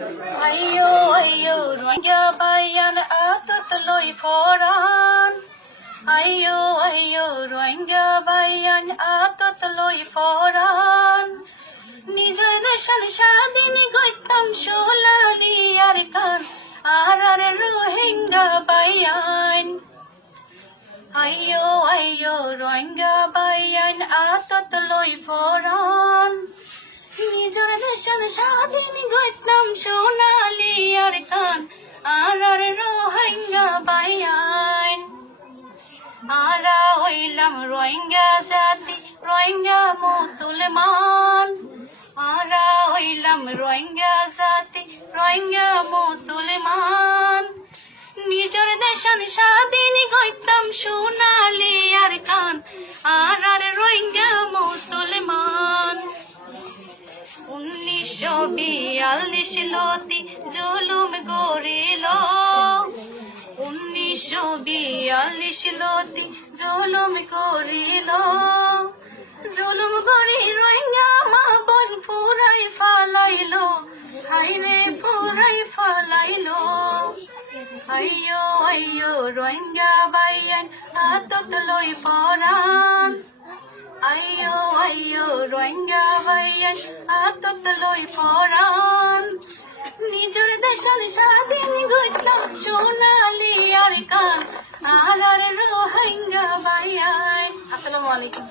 Ayo ayo rohingya bayan atot loi foran. Ayo ayo rohingya bayan atot loi foran. Nijor deshan shadini goitam sholali arkan arar rohingya bayan. Ayo ayo rohingya bayan atot loi foran. নিজর দেশন স্বাধীন গইতাম সোনালি আর কান আর রোহিঙ্গা বাইয়ান আরা হইলাম রোহিঙ্গা জাতি রোহিঙ্গা মুসলমান আরা হইলাম রোহিঙ্গা জাতি রোহিঙ্গা মুসলমান নিজর দেশন স্বাধীন গইতাম সোনালি আর কান আর রোহিঙ্গা মুসলমান 1942 লতি জুলুম গড়িল 1942 লতি জুলুম গড়িল জুলুম গড়ি রোহিঙ্গা মা বোন পুরাই ফালাইল হাইরে পুরাই ফালাইল আইয়ো আইয়ো রোহিঙ্গা বাইয়ান আতত লই পরান Ayo ayo rohingya bayan atot loi foran nijor deshon shadin goitam sonali ar kan arar rohingya bayan assalamu alaikum